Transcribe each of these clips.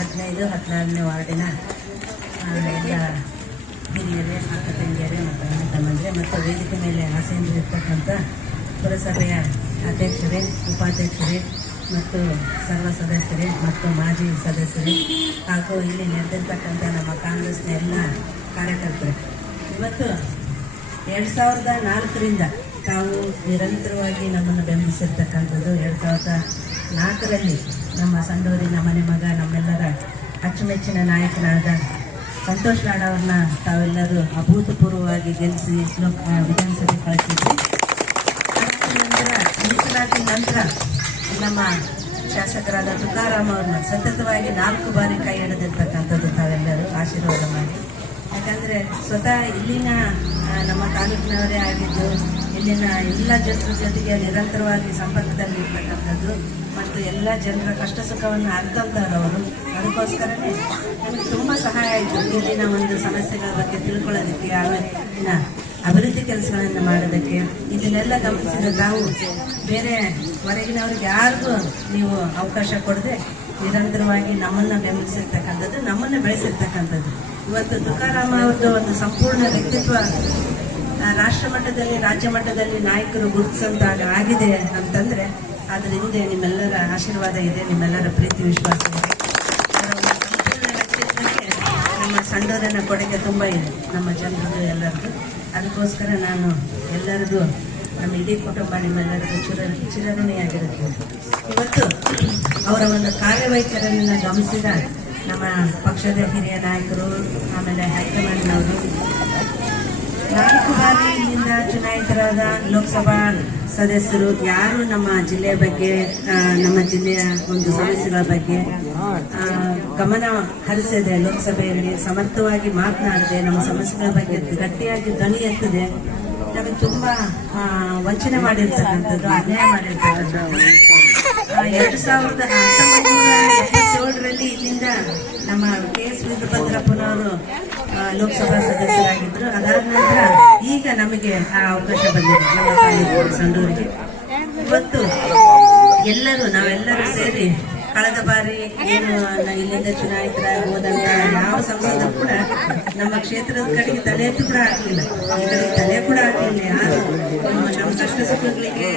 15-16ನೇ ವಾರ್ಡಿನ ಎಲ್ಲ ಹಿರಿಯರೇ, ಅಕ್ಕ ತಂಗಿಯರೇ ಮತ್ತು ಅಣ್ಣ ತಮ್ಮಂದಿರೇ ಮತ್ತು ವೇದಿಕೆ ಮೇಲೆ ಆಸೀನರಿರ್ತಕ್ಕಂಥ ಪುರಸಭೆಯ ಅಧ್ಯಕ್ಷರೇ, ಉಪಾಧ್ಯಕ್ಷರೇ ಮತ್ತು ಸರ್ವ ಸದಸ್ಯರೇ ಮತ್ತು ಮಾಜಿ ಸದಸ್ಯರೇ ಹಾಗೂ ಇಲ್ಲಿ ನೆರೆದಿರ್ತಕ್ಕಂಥ ನಮ್ಮ ಕಾಂಗ್ರೆಸ್ನ ಎಲ್ಲ ಕಾರ್ಯಕರ್ತರು, ಇವತ್ತು 2004ರಿಂದ ತಾವು ನಿರಂತರವಾಗಿ ನಮ್ಮನ್ನು ಬೆಂಬಲಿಸಿರ್ತಕ್ಕಂಥದ್ದು. 2004ರಲ್ಲಿ ನಮ್ಮ ಸಂಡೂರಿನ ಮನೆ ಮಗ, ನಮ್ಮೆಲ್ಲರ ಅಚ್ಚುಮೆಚ್ಚಿನ ನಾಯಕನಾದ ಸಂತೋಷ್ ಲಾಡ್ ಅವ್ರನ್ನ ತಾವೆಲ್ಲರೂ ಅಭೂತಪೂರ್ವವಾಗಿ ಗೆಲ್ಲಿಸಿ ವಿಧಾನಸಭೆ ಕಳಿಸಿದ್ವಿ. ನಂತರ ಮೀಸಲಾತಿ ನಂತರ ನಮ್ಮ ಶಾಸಕರಾದ ತುಕಾರಾಮ್ ಅವ್ರನ್ನ ಸತತವಾಗಿ 4 ಬಾರಿ ಕೈ ಹಿಡಿದಿರ್ತಕ್ಕಂಥದ್ದು ತಾವೆಲ್ಲರೂ ಆಶೀರ್ವಾದ ಮಾಡಿ. ಯಾಕಂದರೆ ಸ್ವತಃ ಇಲ್ಲಿನ ನಮ್ಮ ತಾಲೂಕಿನವರೇ ಆಗಿದ್ದು, ಇಲ್ಲಿನ ಎಲ್ಲ ಜನರ ಜೊತೆಗೆ ನಿರಂತರವಾಗಿ ಸಂಪರ್ಕದಲ್ಲಿ ಇರ್ತಕ್ಕಂಥದ್ದು ಮತ್ತು ಎಲ್ಲ ಜನರ ಕಷ್ಟ ಸುಖವನ್ನು ಅರ್ಥಂತವ್ರವರು. ಅದಕ್ಕೋಸ್ಕರನೇ ನಮಗೆ ತುಂಬ ಸಹಾಯ ಆಯಿತು ಇಲ್ಲಿನ ಒಂದು ಸಮಸ್ಯೆಗಳ ಬಗ್ಗೆ ತಿಳ್ಕೊಳ್ಳೋದಕ್ಕೆ, ಇಲ್ಲಿನ ಅಭಿವೃದ್ಧಿ ಕೆಲಸಗಳನ್ನು ಮಾಡೋದಕ್ಕೆ. ಇದನ್ನೆಲ್ಲ ಗಮನಿಸಿದ ತಾವು ಬೇರೆ ಹೊರಗಿನವ್ರಿಗೆ ಯಾರಿಗೂ ನೀವು ಅವಕಾಶ ಕೊಡದೆ ನಿರಂತರವಾಗಿ ನಮ್ಮನ್ನು ಬೆಂಬಲಿಸಿರ್ತಕ್ಕಂಥದ್ದು, ನಮ್ಮನ್ನು ಬೆಳೆಸಿರ್ತಕ್ಕಂಥದ್ದು. ಇವತ್ತು ತುಕಾರಾಮ್ ಅವ್ರದ್ದು ಒಂದು ಸಂಪೂರ್ಣ ವ್ಯಕ್ತಿತ್ವ ರಾಷ್ಟ್ರ ಮಟ್ಟದಲ್ಲಿ, ರಾಜ್ಯ ಮಟ್ಟದಲ್ಲಿ ನಾಯಕರು ಗುರುತಿಸಂತ ಆಗಿದೆ ಅಂತಂದರೆ ಅದ್ರ ಹಿಂದೆ ನಿಮ್ಮೆಲ್ಲರ ಆಶೀರ್ವಾದ ಇದೆ, ನಿಮ್ಮೆಲ್ಲರ ಪ್ರೀತಿ ವಿಶ್ವಾಸ ಇದೆ. ಸಂಪೂರ್ಣ ವ್ಯಕ್ತಿತ್ವಕ್ಕೆ ನಮ್ಮ ಸಂಡೂರಿನ ಕೊಡುಗೆ ತುಂಬ ಇದೆ, ನಮ್ಮ ಜನರದ್ದು ಎಲ್ಲರದ್ದು. ಅದಕ್ಕೋಸ್ಕರ ನಾನು ಎಲ್ಲರಿಗೂ, ನಮ್ಮ ಇಡೀ ಕುಟುಂಬ ನಿಮ್ಮೆಲ್ಲರಿಗೂ ಚಿರಋಣಿಯಾಗಿರುತ್ತೆ. ಇವತ್ತು ಅವರ ಒಂದು ಕಾರ್ಯವೈಖರಿಯನ್ನು ಗಮನಿಸಿದ ನಮ್ಮ ಪಕ್ಷದ ಹಿರಿಯ ನಾಯಕರು, ಆಮೇಲೆ ಹೈಕಮಾಂಡ್ನವರು, 4 ಬಾರಿ ಇಲ್ಲಿಂದ ಚುನಾಯಿತರಾದ ಲೋಕಸಭಾ ಸದಸ್ಯರು ಯಾರು ನಮ್ಮ ಜಿಲ್ಲೆಯ ಬಗ್ಗೆ, ನಮ್ಮ ಜಿಲ್ಲೆಯ ಒಂದು ಸಮಸ್ಯೆಗಳ ಬಗ್ಗೆ ಗಮನ ಹರಿಸದೆ, ಲೋಕಸಭೆಯಲ್ಲಿ ಸಮರ್ಥವಾಗಿ ಮಾತನಾಡದೆ, ನಮ್ಮ ಸಮಸ್ಯೆಗಳ ಬಗ್ಗೆ ಗಟ್ಟಿಯಾಗಿ ಧ್ವನಿ ಎತ್ತದೆ, ನಮಗೆ ತುಂಬಾ ವಂಚನೆ ಮಾಡಿರ್ತಕ್ಕಂಥದ್ದು, ಅನ್ಯಾಯ ಮಾಡಿರ್ತಕ್ಕಂಥದ್ದು. 2017ರಲ್ಲಿ ಇಲ್ಲಿಂದ ನಮ್ಮ KS ವೀರಭದ್ರಪ್ಪನವರು ಲೋಕಸಭಾ ಸದಸ್ಯರಾಗಿದ್ದರು. ಅದಾದ ನಂತರ ಈಗ ನಮಗೆ ಆ ಅವಕಾಶ ಬಂದಿದೆ ನಮ್ಮ ತಾಲೂಕು ಸಂಡೂರಿಗೆ. ಇವತ್ತು ನಾವೆಲ್ಲರೂ ಸೇರಿ ಕಳೆದ ಬಾರಿ ಏನು ಇಲ್ಲಿಂದ ಚುನಾಯಿತರಾಗಿ ಹೋದಂತ ಯಾವ ಸಂಸದರು ಕೂಡ ನಮ್ಮ ಕ್ಷೇತ್ರದ ಕಡೆಗೆ ತಲೆ ಎತ್ತು ಕೂಡ ಹಾಕಲಿಲ್ಲ, ಈ ಕಡೆ ತಲೆ ಕೂಡ ಹಾಕಲಿಲ್ಲ. ಯಾರು ನಮ್ಮ ಕಷ್ಟ ಸುಖಗಳಿಗೆ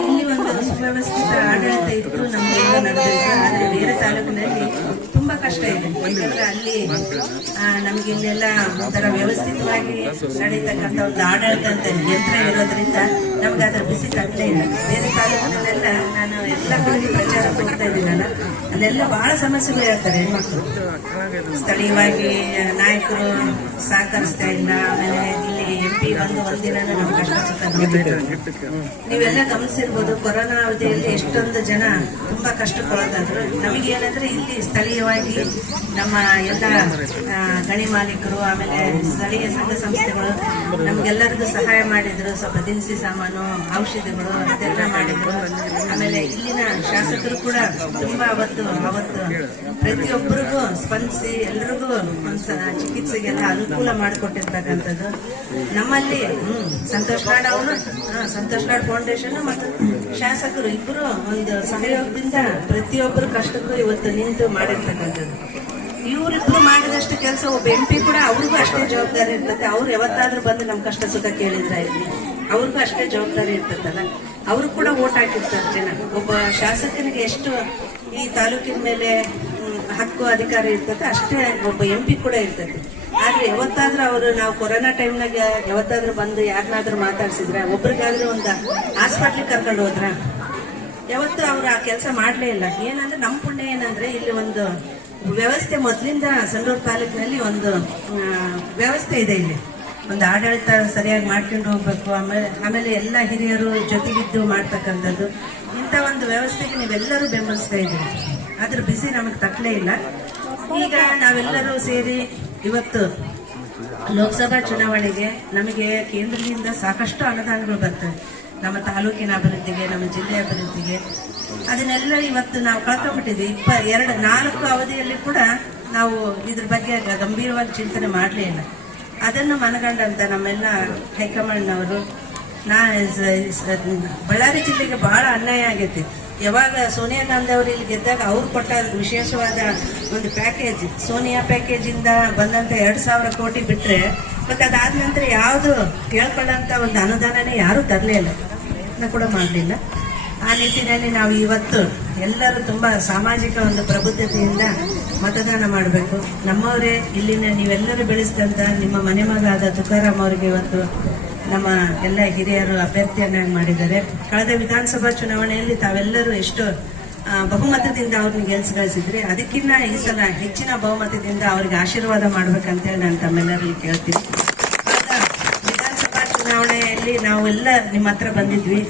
ಇಲ್ಲಿ ಒಂದು ಸುವ್ಯವಸ್ಥಿತ ಆಡಳಿತ ಇತ್ತು, ನಮಗೆಲ್ಲ ನಡೆದಿತ್ತು. ಆದರೆ ಬೇರೆ ತಾಲೂಕಿನಲ್ಲಿ ತುಂಬಾ ಕಷ್ಟ ಇದೆ. ಯಾಕಂದ್ರೆ ಅಲ್ಲಿ ನಮ್ಗೆ ಇಲ್ಲೆಲ್ಲ ಒಂಥರ ವ್ಯವಸ್ಥಿತವಾಗಿ ನಡೀತಕ್ಕಂಥ ಒಂದು ಆಡಳಿತ ಅಂತ ಯಂತ್ರ ಇರೋದ್ರಿಂದ ನಮ್ಗೆ ಅದರ ಬಿಸಿ ತಟ್ಟಲೇ ಇಲ್ಲ. ಬೇರೆ ತಾಲೂಕಿನಲ್ಲೆಲ್ಲ ನಾನು ಎಲ್ಲ ಕಡೆಗೆ ಪ್ರಚಾರಕ್ಕೆ ಹೋಗ್ತಾ ಇದ್ದೀನಲ್ಲ, ಅಲ್ಲೆಲ್ಲ ಬಹಳ ಸಮಸ್ಯೆಗಳು ಹೇಳ್ತಾರೆ ಹೆಣ್ಮಕ್ಳು. ಸ್ಥಳೀಯವಾಗಿ ನಾಯಕರು ಸಹಕರಿಸ್ತಾ ಇಲ್ಲ. ಆಮೇಲೆ ಇಲ್ಲಿ MP ಬಂದು ಒಂದಿನ ನಮ್ಮ ಕಷ್ಟ ಸುಖ ನೋಡಿದ್ರು. ನೀವೆಲ್ಲ ಗಮನಿಸಿರ್ಬೋದು, ಕೊರೋನಾ ಅವಧಿಯಲ್ಲಿ ಎಷ್ಟೊಂದು ಜನ ತುಂಬಾ ಕಷ್ಟಕ್ಕೊಳಗಾದ್ರು. ನಮಗೇನಂದ್ರೆ ಇಲ್ಲಿ ಸ್ಥಳೀಯವಾಗಿ ನಮ್ಮ ಎಲ್ಲ ಗಣಿ ಮಾಲೀಕರು, ಆಮೇಲೆ ಸ್ಥಳೀಯ ಸಂಘ ಸಂಸ್ಥೆಗಳು ನಮ್ಗೆಲ್ಲರಿಗೂ ಸಹಾಯ ಮಾಡಿದ್ರು. ಸ್ವಲ್ಪ ದಿನಸಿ ಸಾಮಾನು, ಔಷಧಿಗಳು ಅದೆಲ್ಲ ಮಾಡಿದ್ರು. ಆಮೇಲೆ ಇಲ್ಲಿನ ಶಾಸಕರು ಕೂಡ ತುಂಬಾ ಅವತ್ತು ಪ್ರತಿಯೊಬ್ಬರಿಗೂ ಸ್ಪಂದಿಸಿ ಎಲ್ಲರಿಗೂ ಚಿಕಿತ್ಸೆಗೆಲ್ಲ ಅನುಕೂಲ ಮಾಡಿಕೊಟ್ಟಿರ್ತಕ್ಕಂಥದ್ದು. ನಮ್ಮಲ್ಲಿ ಸಂತೋಷ್ ಲಾಡ್ ಅವರು, ಸಂತೋಷ್ ಲಾಡ್ ಫೌಂಡೇಶನ್ ಮತ್ತು ಶಾಸಕರು ಇಬ್ಬರು ಒಂದು ಸಹಯೋಗದಿಂದ ಪ್ರತಿಯೊಬ್ಬರು ಕಷ್ಟಕ್ಕೂ ಇವತ್ತು ನಿಂತು ಮಾಡಿರ್ತಕ್ಕಂಥದ್ದು. ಇವರಿಬ್ರು ಮಾಡಿದಷ್ಟು ಕೆಲಸ ಒಬ್ಬ MP ಕೂಡ ಅವ್ರಿಗೂ ಅಷ್ಟೇ ಜವಾಬ್ದಾರಿ ಇರ್ತದೆ. ಅವ್ರು ಯಾವತ್ತಾದ್ರೂ ಬಂದು ನಮ್ಮ ಕಷ್ಟ ಸುಖ ಕೇಳಿದ್ರೆ ಅವ್ರಿಗೂ ಅಷ್ಟೇ ಜವಾಬ್ದಾರಿ ಇರ್ತದಲ್ಲ. ಅವರು ಕೂಡ ಓಟ್ ಹಾಕಿರ್ತಾರೆ ಜನ. ಒಬ್ಬ ಶಾಸಕನಿಗೆ ಎಷ್ಟು ಈ ತಾಲೂಕಿನ ಮೇಲೆ ಹಕ್ಕು ಅಧಿಕಾರ ಇರ್ತದೆ, ಅಷ್ಟೇ ಒಬ್ಬ MP ಕೂಡ ಇರ್ತದೆ. ಆದ್ರೆ ಯಾವತ್ತಾದ್ರೂ ಅವರು, ನಾವು ಕೊರೋನಾ ಟೈಮ್ನಾಗ ಯಾವತ್ತಾದ್ರೂ ಬಂದು ಯಾರನ್ನಾದ್ರೂ ಮಾತಾಡ್ಸಿದ್ರ, ಒಬ್ರಿಗಾದ್ರೂ ಒಂದು ಹಾಸ್ಪಿಟ್ಲಿಗೆ ಕರ್ಕೊಂಡು ಹೋದ್ರ, ಯಾವತ್ತು ಅವ್ರು ಆ ಕೆಲಸ ಮಾಡ್ಲೇ ಇಲ್ಲ. ಏನಂದ್ರೆ ನಮ್ಮ ಪುಣ್ಯ ಏನಂದ್ರೆ ಇಲ್ಲಿ ಒಂದು ವ್ಯವಸ್ಥೆ ಮೊದಲಿಂದ ಸಂಡೂರು ತಾಲೂಕಿನಲ್ಲಿ ಒಂದು ವ್ಯವಸ್ಥೆ ಇದೆ. ಇಲ್ಲಿ ಒಂದು ಆಡಳಿತ ಸರಿಯಾಗಿ ಮಾಡ್ಕೊಂಡು ಹೋಗ್ಬೇಕು. ಆಮೇಲೆ ಎಲ್ಲ ಹಿರಿಯರು ಜೊತೆಗಿದ್ದು ಮಾಡ್ತಕ್ಕಂಥದ್ದು. ಇಂಥ ಒಂದು ವ್ಯವಸ್ಥೆಗೆ ನೀವೆಲ್ಲರೂ ಬೆಂಬಲಿಸ್ತಾ ಇದ್ದೀರಿ. ಅದ್ರ ಬಿಸಿ ನಮಗೆ ತಕ್ಕಲೇ ಇಲ್ಲ. ಈಗ ನಾವೆಲ್ಲರೂ ಸೇರಿ ಇವತ್ತು ಲೋಕಸಭಾ ಚುನಾವಣೆಗೆ ನಮಗೆ ಕೇಂದ್ರದಿಂದ ಸಾಕಷ್ಟು ಅನುದಾನಗಳು ಬರ್ತವೆ, ನಮ್ಮ ತಾಲೂಕಿನ ಅಭಿವೃದ್ಧಿಗೆ, ನಮ್ಮ ಜಿಲ್ಲೆ ಅಭಿವೃದ್ಧಿಗೆ. ಅದನ್ನೆಲ್ಲ ಇವತ್ತು ನಾವು ಕಳ್ಕೊಂಡ್ಬಿಟ್ಟಿದ್ವಿ. 4 ಅವಧಿಯಲ್ಲಿ ಕೂಡ ನಾವು ಇದ್ರ ಬಗ್ಗೆ ಗಂಭೀರವಾಗಿ ಚಿಂತನೆ ಮಾಡಲೇ ಇಲ್ಲ. ಅದನ್ನು ಮನಗಂಡಂತ ನಮ್ಮೆಲ್ಲ ಹೈಕಮಾಂಡ್ನವರು, ಬಳ್ಳಾರಿ ಜಿಲ್ಲೆಗೆ ಬಹಳ ಅನ್ಯಾಯ ಆಗೈತಿ. ಯಾವಾಗ ಸೋನಿಯಾ ಗಾಂಧಿ ಅವರು ಇಲ್ಲಿ ಗೆದ್ದಾಗ ಅವ್ರು ಕೊಟ್ಟ ವಿಶೇಷವಾದ ಒಂದು ಪ್ಯಾಕೇಜ್, ಸೋನಿಯಾ ಪ್ಯಾಕೇಜ್ ಇಂದ ಬಂದಂತ 2,000 ಕೋಟಿ ಬಿಟ್ರೆ ಮತ್ತೆ ಅದಾದ ನಂತರ ಯಾವುದು ಕೇಳ್ಕೊಳ್ಳಂತ ಒಂದು ಅನುದಾನನೇ ಯಾರು ತರಲಿಲ್ಲ, ಪ್ರಯತ್ನ ಕೂಡ ಮಾಡಲಿಲ್ಲ. ಆ ನಿಟ್ಟಿನಲ್ಲಿ ನಾವು ಇವತ್ತು ಎಲ್ಲರೂ ತುಂಬಾ ಸಾಮಾಜಿಕ ಒಂದು ಪ್ರಬುದ್ಧತೆಯಿಂದ ಮತದಾನ ಮಾಡಬೇಕು. ನಮ್ಮವರೇ ಇಲ್ಲಿನ ನೀವೆಲ್ಲರೂ ಬೆಳೆಸಿದಂತ ನಿಮ್ಮ ಮನೆ ಮಗಾದ ತುಕಾರಾಮ್ ಅವರಿಗೆ ಇವತ್ತು ನಮ್ಮ ಎಲ್ಲ ಹಿರಿಯರು ಅಭ್ಯರ್ಥಿಯನ್ನಾಗಿ ಮಾಡಿದ್ದಾರೆ. ಕಳೆದ ವಿಧಾನಸಭಾ ಚುನಾವಣೆಯಲ್ಲಿ ತಾವೆಲ್ಲರೂ ಎಷ್ಟು ಬಹುಮತದಿಂದ ಅವ್ರನ್ನ ಗಳಿಸಿದ್ರಿ, ಅದಕ್ಕಿಂತ ಈ ಸಲ ಹೆಚ್ಚಿನ ಬಹುಮತದಿಂದ ಅವ್ರಿಗೆ ಆಶೀರ್ವಾದ ಮಾಡ್ಬೇಕಂತೇಳಿ ನಾನು ತಮ್ಮೆಲ್ಲರಲ್ಲಿ ಕೇಳ್ತೀನಿ. ವಿಧಾನಸಭಾ ಚುನಾವಣೆಯಲ್ಲಿ ನಾವೆಲ್ಲ ನಿಮ್ಮ ಹತ್ರ ಬಂದಿದ್ವಿ,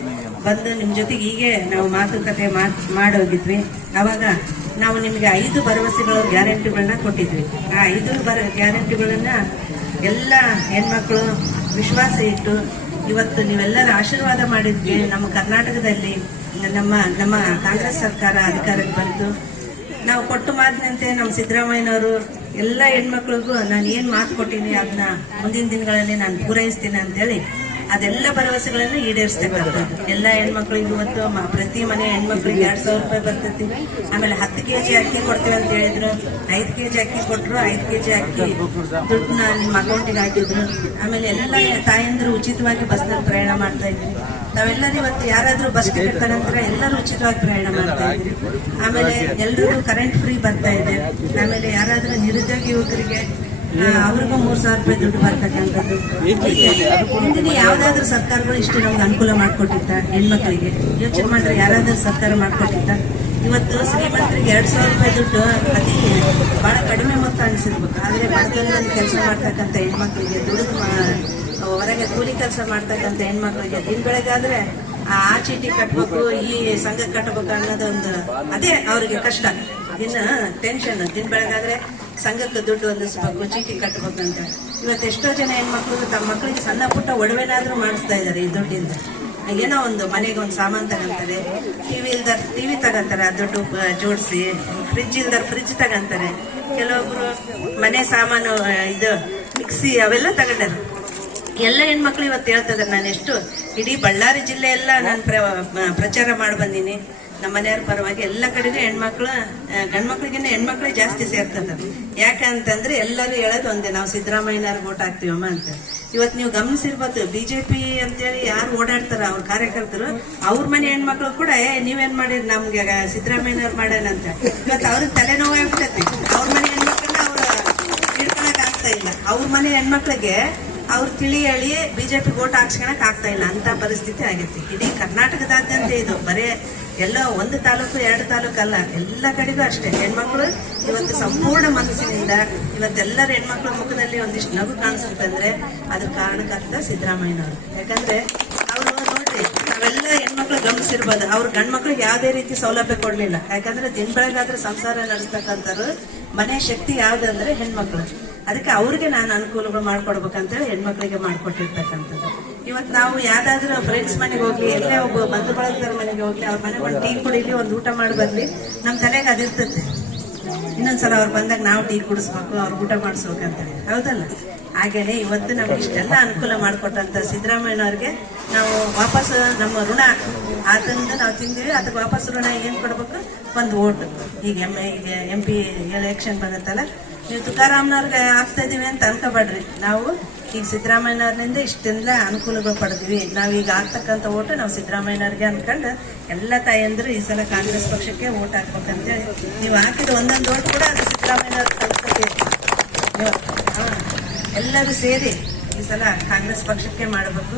ಬಂದು ನಿಮ್ಮ ಜೊತೆಗೆ ಹೀಗೆ ನಾವು ಮಾತುಕತೆ ಮಾಡೋಗಿದ್ವಿ. ಅವಾಗ ನಾವು ನಿಮಗೆ 5 ಭರವಸೆಗಳು ಗ್ಯಾರಂಟಿಗಳನ್ನ ಕೊಟ್ಟಿದ್ವಿ. ಆ 5 ಗ್ಯಾರಂಟಿಗಳನ್ನ ಎಲ್ಲ ಹೆಣ್ಮಕ್ಳು ವಿಶ್ವಾಸ ಇಟ್ಟು ಇವತ್ತು ನೀವೆಲ್ಲರ ಆಶೀರ್ವಾದ ಮಾಡಿದ್ವಿ. ನಮ್ಮ ಕರ್ನಾಟಕದಲ್ಲಿ ನಮ್ಮ ಕಾಂಗ್ರೆಸ್ ಸರ್ಕಾರ ಅಧಿಕಾರಕ್ಕೆ ಬಂತು. ನಾವು ಕೊಟ್ಟು ಮಾತಿನಂತೆ ನಮ್ಮ ಸಿದ್ದರಾಮಯ್ಯನವರು ಎಲ್ಲ ಹೆಣ್ಮಕ್ಳಿಗೂ ನಾನು ಏನ್ ಮಾತು ಕೊಟ್ಟಿನಿ ಅದನ್ನ ಮುಂದಿನ ದಿನಗಳಲ್ಲಿ ನಾನು ಪೂರೈಸ್ತೀನಿ ಅಂತೇಳಿ ಅದೆಲ್ಲ ಭರವಸೆಗಳನ್ನು ಈಡೇರಿಸ್ತಕ್ಕಂಥದ್ದು. ಎಲ್ಲ ಹೆಣ್ಮಕ್ಳಿಗೆ ಇವತ್ತು ಪ್ರತಿ ಮನೆ ಹೆಣ್ಮಕ್ಳಿಗೆ 2,000 ರೂಪಾಯಿ ಬರ್ತೈತಿ. ಆಮೇಲೆ 10 ಕೆಜಿ ಅಕ್ಕಿ ಕೊಡ್ತೀವಿ ಅಂತ ಹೇಳಿದ್ರು, 5 ಕೆಜಿ ಅಕ್ಕಿ ಕೊಟ್ಟರು, 5 ಕೆಜಿ ಅಕ್ಕಿ ದುಡ್ಡನ್ನ ನಿಮ್ಮ ಅಕೌಂಟಿಗೆ ಹಾಕಿದ್ರು. ಆಮೇಲೆ ಎಲ್ಲ ತಾಯಂದ್ರು ಉಚಿತವಾಗಿ ಬಸ್ನಲ್ಲಿ ಪ್ರಯಾಣ ಮಾಡ್ತಾ ಇದ್ವಿ. ನಾವೆಲ್ಲರೂ ಇವತ್ತು ಯಾರಾದ್ರೂ ಬಸ್ ಟಿಕೆಟ್ ತಗೊಂಡ್ರೆ ಎಲ್ಲರೂ ಉಚಿತವಾಗಿ ಪ್ರಯಾಣ ಮಾಡ್ತಾ ಇದ್ವಿ. ಆಮೇಲೆ ಎಲ್ರಿಗೂ ಕರೆಂಟ್ ಫ್ರೀ ಬರ್ತಾ ಇದೆ. ಆಮೇಲೆ ಯಾರಾದ್ರೂ ನಿರುದ್ಯೋಗಿ ಯುವಕರಿಗೆ ಅವ್ರಿಗೂ 3,000 ರೂಪಾಯಿ ದುಡ್ಡು ಬರ್ತಕ್ಕಂಥದ್ದು. ಹಿಂದಿನ ಯಾವ್ದಾದ್ರು ಸರ್ಕಾರಗಳು ಇಷ್ಟು ನಮ್ಗೆ ಅನುಕೂಲ ಮಾಡ್ಕೊಟ್ಟಿತ್ತ ಹೆಣ್ಮಕ್ಳಿಗೆ? ಯೋಚನೆ ಮಾಡ್ರೆ ಯಾರಾದ್ರೂ ಸರ್ಕಾರ ಮಾಡ್ಕೊಟ್ಟಿತ್ತ? ಇವತ್ತು ಶ್ರೀಮಂತರಿಗೆ 2,000 ರೂಪಾಯಿ ದುಡ್ಡು ಅತಿ ಬಹಳ ಕಡಿಮೆ ಮೊತ್ತ ಅನಿಸಿರ್ಬೇಕು. ಆದ್ರೆ ಬಡತನದಲ್ಲಿ ಕೆಲಸ ಮಾಡ್ತಕ್ಕಂಥ ಹೆಣ್ಮಕ್ಳಿಗೆ, ದುಡಿದು ಹೊರಗೆ ಕೂಲಿ ಕೆಲಸ ಮಾಡ್ತಕ್ಕಂಥ ಹೆಣ್ಮಕ್ಳಿಗೆ ದಿನ ಬೆಳಗಾದ್ರೆ ಆ ಚೀಟಿ ಕಟ್ಬೇಕು, ಈ ಸಂಘ ಕಟ್ಟಬೇಕು ಅನ್ನೋದೊಂದು ಅದೇ ಅವ್ರಿಗೆ ಕಷ್ಟ. ದಿನ ಟೆನ್ಷನ್, ದಿನ ಬೆಳಗಾದ್ರೆ ಸಂಘಕ್ಕೆ ದುಡ್ಡು ಹೊಂದಿಸ್ಬೇಕು, ಚೀಟಿ ಕಟ್ಟಬೇಕಂತ. ಇವತ್ತು ಎಷ್ಟೋ ಜನ ಹೆಣ್ಮಕ್ಳು ತಮ್ಮ ಮಕ್ಕಳಿಗೆ ಸಣ್ಣ ಪುಟ್ಟ ಒಡವೆನಾದ್ರೂ ಮಾಡಿಸ್ತಾ ಇದಾರೆ ಈ ದುಡ್ಡಿಂದ. ಏನೋ ಒಂದು ಮನೆಗೆ ಒಂದು ಸಾಮಾನು ತಗೊಂತಾರೆ, ಟಿವಿ ಇಲ್ದಾರ ಟಿವಿ ತಗೊಂತಾರೆ ಆ ದುಡ್ಡು ಜೋಡಿಸಿ, ಫ್ರಿಜ್ ಇಲ್ದಾರ ಫ್ರಿಜ್ ತಗೊಂತಾರೆ. ಕೆಲವೊಬ್ರು ಮನೆ ಸಾಮಾನು ಇದು ಮಿಕ್ಸಿ ಅವೆಲ್ಲ ತಗೊಂಡಾರ. ಎಲ್ಲ ಹೆಣ್ಮಕ್ಳು ಇವತ್ತು ಹೇಳ್ತಿದ್ದಾರೆ. ನಾನು ಎಷ್ಟು ಇಡೀ ಬಳ್ಳಾರಿ ಜಿಲ್ಲೆ ಎಲ್ಲ ನಾನು ಪ್ರಚಾರ ಮಾಡಿ ಬಂದೀನಿ. ನಮ್ಮ ಮನೆಯವ್ರ ಪರವಾಗಿ ಎಲ್ಲ ಕಡೆಗೂ ಹೆಣ್ಮಕ್ಳು ಗಂಡ್ಮಕ್ಳಿಗಿನ್ನ ಹೆಣ್ಮಕ್ಳೇ ಜಾಸ್ತಿ ಸೇರ್ತದ. ಯಾಕಂತಂದ್ರೆ ಎಲ್ಲರೂ ಹೇಳೋದು ಒಂದೇ, ನಾವು ಸಿದ್ದರಾಮಯ್ಯನವ್ರಿಗೆ ಓಟ್ ಹಾಕ್ತೀವಮ್ಮ ಅಂತ. ಇವತ್ತು ನೀವು ಗಮನಿಸಿರ್ಬೋದು, ಬಿಜೆಪಿ ಅಂತೇಳಿ ಯಾರು ಓಡಾಡ್ತಾರ ಅವ್ರ ಕಾರ್ಯಕರ್ತರು, ಅವ್ರ ಮನೆ ಹೆಣ್ಮಕ್ಳು ಕೂಡ ನೀವೇನ್ ಮಾಡಿರಿ ನಮ್ಗೆ ಸಿದ್ದರಾಮಯ್ಯನವ್ರು ಮಾಡ್ಯಾನಂತ ಇವತ್ತು ಅವ್ರಿಗೆ ತಲೆನೋವು ಆಗ್ತೈತಿ. ಅವ್ರ ಮನೆ ಹೆಣ್ಮಕ್ಳನ್ನ ಅವ್ರ ಹಿಡ್ಕೊಳಕ್ ಆಗ್ತಾ ಇಲ್ಲ. ಅವ್ರ ಮನೆ ಹೆಣ್ಮಕ್ಳಿಗೆ ಅವ್ರು ತಿಳಿ ಹೇಳಿ ಬಿಜೆಪಿ ಓಟ್ ಹಾಕ್ಸ್ಕೊಳಕ್ ಆಗ್ತಾ ಇಲ್ಲ ಅಂತ ಪರಿಸ್ಥಿತಿ ಆಗೈತಿ. ಇಡೀ ಕರ್ನಾಟಕದಾದ್ಯಂತ ಇದು ಬರೇ ಎಲ್ಲ 1 ತಾಲೂಕು 2 ತಾಲೂಕು ಅಲ್ಲ, ಎಲ್ಲ ಕಡೆಗೂ ಅಷ್ಟೇ. ಹೆಣ್ಮಕ್ಳು ಇವತ್ತು ಸಂಪೂರ್ಣ ಮನಸ್ಸಿನಿಂದ ಇವತ್ತೆಲ್ಲರ ಹೆಣ್ಮಕ್ಳ ಮುಖದಲ್ಲಿ ಒಂದಿಷ್ಟು ನಗು ಕಾಣಿಸುತ್ತಂದ್ರೆ ಅದ್ರ ಕಾರಣಕರ್ತ ಸಿದ್ದರಾಮಯ್ಯನವರು. ಯಾಕಂದ್ರೆ ಅವರು ನೋಡ್ರಿ, ನಾವೆಲ್ಲ ಹೆಣ್ಮಕ್ಳು ಗಮನಿಸಿರ್ಬೋದು, ಅವ್ರ ಗಂಡ್ಮಕ್ಳಿಗೆ ಯಾವುದೇ ರೀತಿ ಸೌಲಭ್ಯ ಕೊಡ್ಲಿಲ್ಲ. ಯಾಕಂದ್ರೆ ದಿನ ಬೆಳಗಾದ್ರೆ ಸಂಸಾರ ನಡೆಸ್ತಕ್ಕಂಥವ್ರು ಮನೆ ಶಕ್ತಿ ಯಾವ್ದಂದ್ರೆ ಹೆಣ್ಮಕ್ಳು. ಅದಕ್ಕೆ ಅವ್ರಿಗೆ ನಾನು ಅನುಕೂಲಗಳು ಮಾಡ್ಕೊಡ್ಬೇಕಂತೇಳಿ ಹೆಣ್ಮಕ್ಳಿಗೆ ಮಾಡ್ಕೊಟ್ಟಿರ್ತಕ್ಕಂಥದ್ದು. ಇವತ್ತು ನಾವು ಯಾವ್ದಾದ್ರು ಫ್ರೆಂಡ್ಸ್ ಮನೆಗೆ ಹೋಗ್ಲಿ, ಎಲ್ಲೇ ಒಬ್ಬ ಬಂಧು ಬಳಗದವ್ರ ಮನೆಗೆ ಹೋಗ್ಲಿ, ಅವ್ರ ಮನೆಗೆ ಒಂದು ಟೀ ಕುಡಿಲಿ, ಒಂದು ಊಟ ಮಾಡಿ ಬರ್ಲಿ, ನಮ್ ತಲೆಗೆ ಅದಿರ್ತದೆ. ಇನ್ನೊಂದ್ಸಲ ಅವ್ರು ಬಂದಾಗ ನಾವು ಟೀ ಕುಡಿಸ್ಬೇಕು, ಅವ್ರಿಗೆ ಊಟ ಮಾಡಿಸ್ಬೇಕಂತೇಳಿ, ಹೌದಲ್ಲ? ಹಾಗೇನೆ ಇವತ್ತು ನಮ್ಗೆ ಇಷ್ಟೆಲ್ಲ ಅನುಕೂಲ ಮಾಡಿಕೊಟ್ಟಂತ ಸಿದ್ದರಾಮಯ್ಯನವ್ರಿಗೆ ನಾವು ವಾಪಸ್ ನಮ್ಮ ಋಣ ಆತಂದು ನಾವು ತಿಂದಿವಿ, ಅದಕ್ಕೆ ವಾಪಸ್ ಋಣ ಏನ್ ಕೊಡ್ಬೇಕು? ಒಂದು ಓಟ್. ಈಗ MP ಎಲೆಕ್ಷನ್ ಬಂದತ್ತಲ್ಲ, ನೀವು ತುಕಾರಾಮ್ನವ್ರಿಗೆ ಆಗ್ತಾ ಇದೀವಿ ಅಂತ ಅನ್ಕೋಬೇಡ್ರಿ. ನಾವು ಈಗ ಸಿದ್ದರಾಮಯ್ಯನವ್ರನಿಂದ ಇಷ್ಟೆಲ್ಲ ಅನುಕೂಲಗಳು ಪಡೆದ್ವಿ. ನಾವೀಗ ಆಗ್ತಕ್ಕಂಥ ಓಟು ನಾವು ಸಿದ್ದರಾಮಯ್ಯನವ್ರಿಗೆ ಅನ್ಕೊಂಡು ಎಲ್ಲ ತಾಯಂದ್ರು ಈ ಸಲ ಕಾಂಗ್ರೆಸ್ ಪಕ್ಷಕ್ಕೆ ಓಟ್ ಹಾಕ್ಬೇಕಂತೇಳಿ ನೀವು ಹಾಕಿದ ಒಂದೊಂದು ಓಟ್ ಕೂಡ ಅದು ಸಿದ್ದರಾಮಯ್ಯನವ್ರ ಕಲ್ಪಕ್ಕೆ ಎಲ್ಲರೂ ಸೇರಿ ಈ ಸಲ ಕಾಂಗ್ರೆಸ್ ಪಕ್ಷಕ್ಕೆ ಮಾಡಬೇಕು.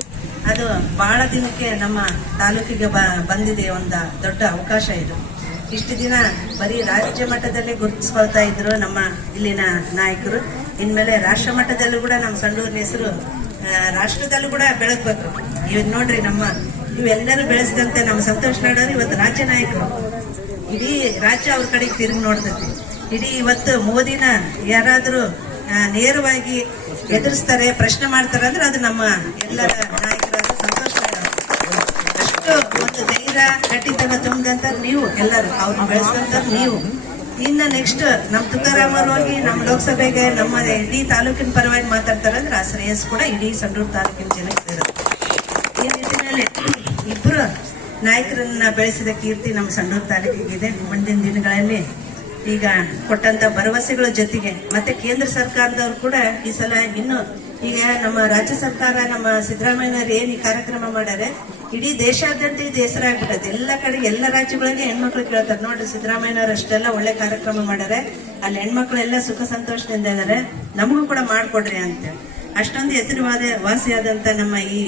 ಅದು ಬಹಳ ದಿನಕ್ಕೆ ನಮ್ಮ ತಾಲೂಕಿಗೆ ಬಂದಿದೆ ಒಂದು ದೊಡ್ಡ ಅವಕಾಶ ಇದು. ಇಷ್ಟು ದಿನ ಬರೀ ರಾಜ್ಯ ಮಟ್ಟದಲ್ಲೇ ಗುರುತಿಸ್ಕೊಳ್ತಾ ಇದ್ರು ನಮ್ಮ ಇಲ್ಲಿನ ನಾಯಕರು. ಇನ್ಮೇಲೆ ರಾಷ್ಟ್ರ ಮಟ್ಟದಲ್ಲೂ ಕೂಡ ನಮ್ಮ ಸಂಡೂರಿನ ಹೆಸರು ರಾಷ್ಟ್ರದಲ್ಲೂ ಕೂಡ ಬೆಳಗ್ಬೇಕು. ಇವ್ ನೋಡ್ರಿ, ಇವೆಲ್ಲರೂ ಬೆಳೆಸಿದಂತೆ ನಮ್ಮ ಸಂತೋಷ್ ನಾಡೋರು ಇವತ್ತು ರಾಜ್ಯ ನಾಯಕರು. ಇಡೀ ರಾಜ್ಯ ಅವ್ರ ಕಡೆಗೆ ತಿರುಗಿ ನೋಡ್ತೈತಿ. ಇಡೀ ಇವತ್ತು ಮೋದಿನ ಯಾರಾದ್ರೂ ನೇರವಾಗಿ ಎದುರಿಸ್ತಾರೆ, ಪ್ರಶ್ನೆ ಮಾಡ್ತಾರೆ ಅಂದ್ರೆ ಅದು ನಮ್ಮ ಎಲ್ಲರ ನಾಯಕರಾದ ಸಂತೋಷ್ ನಾಡೋರು. ಅಷ್ಟು ಒಂದು ಧೈರ್ಯ ಗಟ್ಟಿತನ ತುಂಬಿದಂತ ನೀವು ಎಲ್ಲರೂ, ಅವ್ರನ್ನ ಬೆಳೆಸಿದಂತ ನೀವು. ಇನ್ನು ನೆಕ್ಸ್ಟ್ ನಮ್ ತುಕಾರಾಮ್ ಅವರು ಹೋಗಿ ನಮ್ಮ ಲೋಕಸಭೆಗೆ ನಮ್ಮ ಇಡೀ ತಾಲೂಕಿನ ಪರವಾಗಿ ಮಾತಾಡ್ತಾರೆ ಅಂದ್ರೆ ಆ ಶ್ರೇಯಸ್ ಕೂಡ ಇಡೀ ಸಂಡೂರು ತಾಲೂಕಿನ ಜನಕ್ಕೆ ಸೇರುತ್ತೆ. ಈ ನಿಟ್ಟಿನಲ್ಲಿ ಇಬ್ರು ನಾಯಕರನ್ನ ಬೆಳೆಸಿದ ಕೀರ್ತಿ ನಮ್ಮ ಸಂಡೂರು ತಾಲೂಕಿಗಿದೆ. ಮುಂದಿನ ದಿನಗಳಲ್ಲಿ ಈಗ ಕೊಟ್ಟಂತ ಭರವಸೆಗಳ ಜೊತೆಗೆ ಮತ್ತೆ ಕೇಂದ್ರ ಸರ್ಕಾರದವ್ರು ಕೂಡ ಈ ಸಲ ಇನ್ನು ಈಗ ನಮ್ಮ ರಾಜ್ಯ ಸರ್ಕಾರ ನಮ್ಮ ಸಿದ್ದರಾಮಯ್ಯನವ್ರು ಏನ್ ಈ ಕಾರ್ಯಕ್ರಮ ಮಾಡ್ಯಾರೆ ಇಡೀ ದೇಶಾದ್ಯಂತ ಇದು ಹೆಸರಾಗ್ಬಿಟ್ಟದೆ. ಎಲ್ಲ ಕಡೆ ಎಲ್ಲ ರಾಜ್ಯಗಳಿಗೆ ಹೆಣ್ಮಕ್ಳು ಕೇಳ್ತಾರೆ, ನೋಡ್ರಿ ಸಿದ್ದರಾಮಯ್ಯನವ್ರು ಅಷ್ಟೆಲ್ಲ ಒಳ್ಳೆ ಕಾರ್ಯಕ್ರಮ ಮಾಡ್ಯಾರೆ, ಅಲ್ಲಿ ಹೆಣ್ಮಕ್ಳು ಎಲ್ಲ ಸುಖ ಸಂತೋಷದಿಂದ ಇದಾರೆ, ನಮಗೂ ಕೂಡ ಮಾಡ್ಕೊಡ್ರಿ ಅಂತ. ಅಷ್ಟೊಂದು ವಾಸಿಯಾದಂತ ನಮ್ಮ ಈ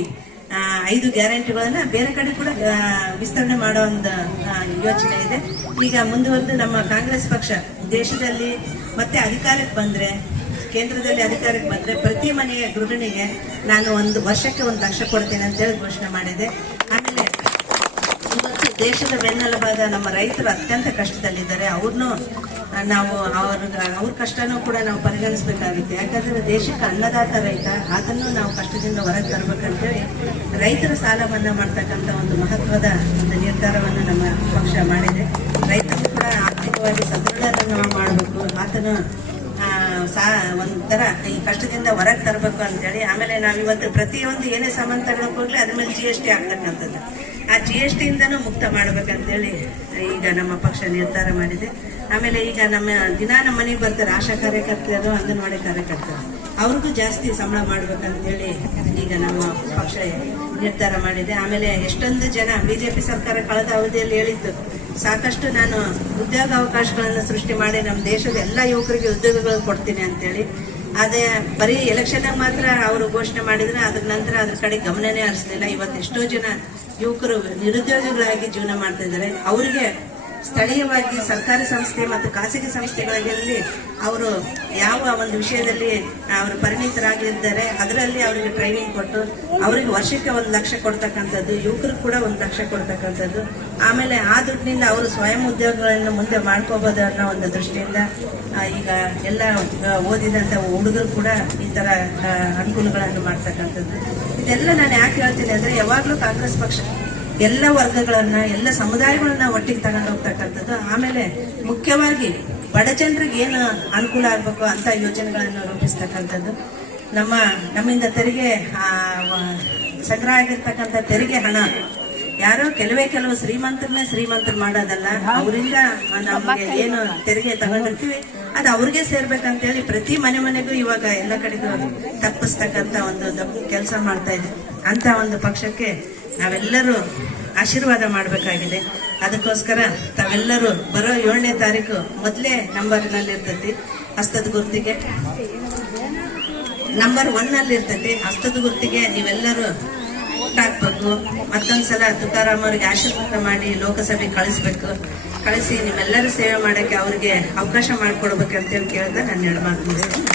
5 ಗ್ಯಾರಂಟಿಗಳನ್ನ ಬೇರೆ ಕಡೆ ಕೂಡ ವಿಸ್ತರಣೆ ಮಾಡೋ ಒಂದು ಯೋಚನೆ ಇದೆ. ಈಗ ಮುಂದುವರೆದು ನಮ್ಮ ಕಾಂಗ್ರೆಸ್ ಪಕ್ಷ ದೇಶದಲ್ಲಿ ಮತ್ತೆ ಅಧಿಕಾರಕ್ಕೆ ಬಂದ್ರೆ, ಕೇಂದ್ರದಲ್ಲಿ ಅಧಿಕಾರಕ್ಕೆ ಬಂದ್ರೆ ಪ್ರತಿ ಮನೆಯ ಗೃಹಿಣಿಗೆ ನಾನು ವರ್ಷಕ್ಕೆ 1 ಲಕ್ಷ ಕೊಡ್ತೇನೆ ಅಂತ ಹೇಳಿ ಘೋಷಣೆ ಮಾಡಿದೆ. ಆಮೇಲೆ ಇವತ್ತು ದೇಶದ ಬೆನ್ನೆಲುಬಾದ ನಮ್ಮ ರೈತರು ಅತ್ಯಂತ ಕಷ್ಟದಲ್ಲಿದ್ದಾರೆ. ಅವ್ರನ್ನು ನಾವು ಅವ್ರ ಕಷ್ಟನೂ ಕೂಡ ನಾವು ಪರಿಗಣಿಸಬೇಕಾಗುತ್ತೆ. ಯಾಕಂದ್ರೆ ದೇಶಕ್ಕೆ ಅನ್ನದಾತ ರೈತ, ಅದನ್ನು ನಾವು ಕಷ್ಟದಿಂದ ಹೊರಗೆ ತರಬೇಕಂತೇಳಿ ರೈತರ ಸಾಲ ಮನ್ನಾ ಮಾಡ್ತಕ್ಕಂಥ ಒಂದು ಮಹತ್ವದ ಒಂದು ನಿರ್ಧಾರವನ್ನು ನಮ್ಮ ಪಕ್ಷ ಮಾಡಿದೆ. ರೈತರು ಕೂಡ ಆರ್ಥಿಕವಾಗಿ ಸದೃಢರನ್ನು ಮಾಡಬೇಕು, ಆತನು ಒಂಥರ ಈ ಕಷ್ಟದಿಂದ ಹೊರಗೆ ತರಬೇಕು ಅಂತೇಳಿ. ಆಮೇಲೆ ನಾವಿವತ್ತು ಪ್ರತಿಯೊಂದು ಏನೇ ಸಾಮಾನು ತಗೊಳಕ್ ಹೋಗ್ಲಿ ಅದ್ರ ಮೇಲೆ GST ಆಗ್ತಕ್ಕಂಥದ್ದು, ಆ GST ಇಂದನೂ ಮುಕ್ತ ಮಾಡ್ಬೇಕಂತೇಳಿ ಈಗ ನಮ್ಮ ಪಕ್ಷ ನಿರ್ಧಾರ ಮಾಡಿದೆ. ಆಮೇಲೆ ಈಗ ನಮ್ಮ ಮನೆಗೆ ಬರ್ತಾರೆ ಆಶಾ ಕಾರ್ಯಕರ್ತರು, ಅಂಗನವಾಡಿ ಕಾರ್ಯಕರ್ತರು, ಅವ್ರಿಗೂ ಜಾಸ್ತಿ ಸಂಬಳ ಮಾಡ್ಬೇಕಂತೇಳಿ ಈಗ ನಮ್ಮ ಪಕ್ಷ ನಿರ್ಧಾರ ಮಾಡಿದೆ. ಆಮೇಲೆ ಎಷ್ಟೊಂದು ಜನ ಬಿಜೆಪಿ ಸರ್ಕಾರ ಕಳೆದ ಅವಧಿಯಲ್ಲಿ ಹೇಳಿತ್ತು, ಸಾಕಷ್ಟು ನಾನು ಉದ್ಯೋಗಾವಕಾಶಗಳನ್ನು ಸೃಷ್ಟಿ ಮಾಡಿ ನಮ್ಮ ದೇಶದ ಎಲ್ಲ ಯುವಕರಿಗೆ ಉದ್ಯೋಗಗಳು ಕೊಡ್ತೀನಿ ಅಂತೇಳಿ. ಅದೇ ಬರೀ ಎಲೆಕ್ಷನ್ ಮಾತ್ರ ಅವರು ಘೋಷಣೆ ಮಾಡಿದ್ರೆ ಅದ್ರ ನಂತರ ಅದ್ರ ಕಡೆ ಗಮನನೇ ಹರಿಸಲಿಲ್ಲ. ಇವತ್ತು ಎಷ್ಟೋ ಜನ ಯುವಕರು ನಿರುದ್ಯೋಗಿಗಳಾಗಿ ಜೀವನ ಮಾಡ್ತಾ ಇದ್ದಾರೆ. ಅವರಿಗೆ ಸ್ಥಳೀಯವಾಗಿ ಸರ್ಕಾರಿ ಸಂಸ್ಥೆ ಮತ್ತು ಖಾಸಗಿ ಸಂಸ್ಥೆಗಳಲ್ಲಿ ಅವರು ಯಾವ ಒಂದು ವಿಷಯದಲ್ಲಿ ಅವರು ಪರಿಣಿತರಾಗಿದ್ದಾರೆ ಅದರಲ್ಲಿ ಅವರಿಗೆ ಟ್ರೈನಿಂಗ್ ಕೊಟ್ಟು ಅವರಿಗೆ ವರ್ಷಕ್ಕೆ 1 ಲಕ್ಷ ಕೊಡ್ತಕ್ಕಂಥದ್ದು, ಯುವಕರು ಕೂಡ 1 ಲಕ್ಷ ಕೊಡ್ತಕ್ಕಂಥದ್ದು. ಆಮೇಲೆ ಆ ದುಡ್ಡಿನಿಂದ ಅವರು ಸ್ವಯಂ ಉದ್ಯೋಗಗಳನ್ನು ಮುಂದೆ ಮಾಡ್ಕೋಬಹುದು ಅನ್ನೋ ಒಂದು ದೃಷ್ಟಿಯಿಂದ ಈಗ ಎಲ್ಲ ಓದಿದಂತ ಹುಡುಗರು ಕೂಡ ಈ ತರ ಅನುಕೂಲಗಳನ್ನು ಮಾಡ್ತಕ್ಕಂಥದ್ದು. ಇದೆಲ್ಲ ನಾನು ಯಾಕೆ ಹೇಳ್ತೀನಿ ಅಂದ್ರೆ, ಯಾವಾಗ್ಲೂ ಕಾಂಗ್ರೆಸ್ ಪಕ್ಷ ಎಲ್ಲ ವರ್ಗಗಳನ್ನ ಎಲ್ಲ ಸಮುದಾಯಗಳನ್ನ ಒಟ್ಟಿಗೆ ತಗೊಂಡು ಹೋಗ್ತಕ್ಕಂಥದ್ದು. ಆಮೇಲೆ ಮುಖ್ಯವಾಗಿ ಬಡ ಜನರಿಗೆ ಏನು ಅನುಕೂಲ ಆಗ್ಬೇಕು ಅಂತ ಯೋಜನೆಗಳನ್ನು ರೂಪಿಸ್ತಕ್ಕಂಥದ್ದು. ನಮ್ಮಿಂದ ತೆರಿಗೆ ಸಂಗ್ರಹ ಆಗಿರ್ತಕ್ಕಂಥ ತೆರಿಗೆ ಹಣ ಯಾರೋ ಕೆಲವು ಶ್ರೀಮಂತರು ಮಾಡೋದಲ್ಲ, ಅವರಿಂದ ನಮಗೆ ಏನು ತೆರಿಗೆ ತಗೊಂಡಿರ್ತೀವಿ ಅದು ಅವ್ರಿಗೆ ಸೇರ್ಬೇಕಂತೇಳಿ ಪ್ರತಿ ಮನೆಗೂ ಇವಾಗ ಎಲ್ಲ ಕಡೆಗೂ ತಪ್ಪಿಸ್ತಕ್ಕಂಥ ಒಂದು ದೊಡ್ಡ ಕೆಲಸ ಮಾಡ್ತಾ ಇದೆ. ಅಂತ ಒಂದು ಪಕ್ಷಕ್ಕೆ ನಾವೆಲ್ಲರೂ ಆಶೀರ್ವಾದ ಮಾಡಬೇಕಾಗಿದೆ. ಅದಕ್ಕೋಸ್ಕರ ತಾವೆಲ್ಲರೂ ಬರೋ 7ನೇ ತಾರೀಕು ಮೊದಲೇ ನಂಬರ್ನಲ್ಲಿ ಇರ್ತೈತಿ ಹಸ್ತದ ಗುರ್ತಿಗೆ, ನಂಬರ್ 1 ನಲ್ಲಿ ಇರ್ತೈತಿ ಹಸ್ತದ ಗುರ್ತಿಗೆ ನೀವೆಲ್ಲರೂ ಓಟ್ ಹಾಕ್ಬೇಕು. ಮತ್ತೊಂದ್ಸಲ ತುಕಾರಾಮ್ ಅವ್ರಿಗೆ ಆಶೀರ್ವಾದ ಮಾಡಿ ಲೋಕಸಭೆ ಕಳಿಸಿ ನಿಮ್ಮೆಲ್ಲರೂ ಸೇವೆ ಮಾಡಕ್ಕೆ ಅವ್ರಿಗೆ ಅವಕಾಶ ಮಾಡಿಕೊಡ್ಬೇಕಂತೇಳಿ ಕೇಳಿದ ನಾನು 2 ಮಾತು ಮುಗಿಸ್ತೇನೆ.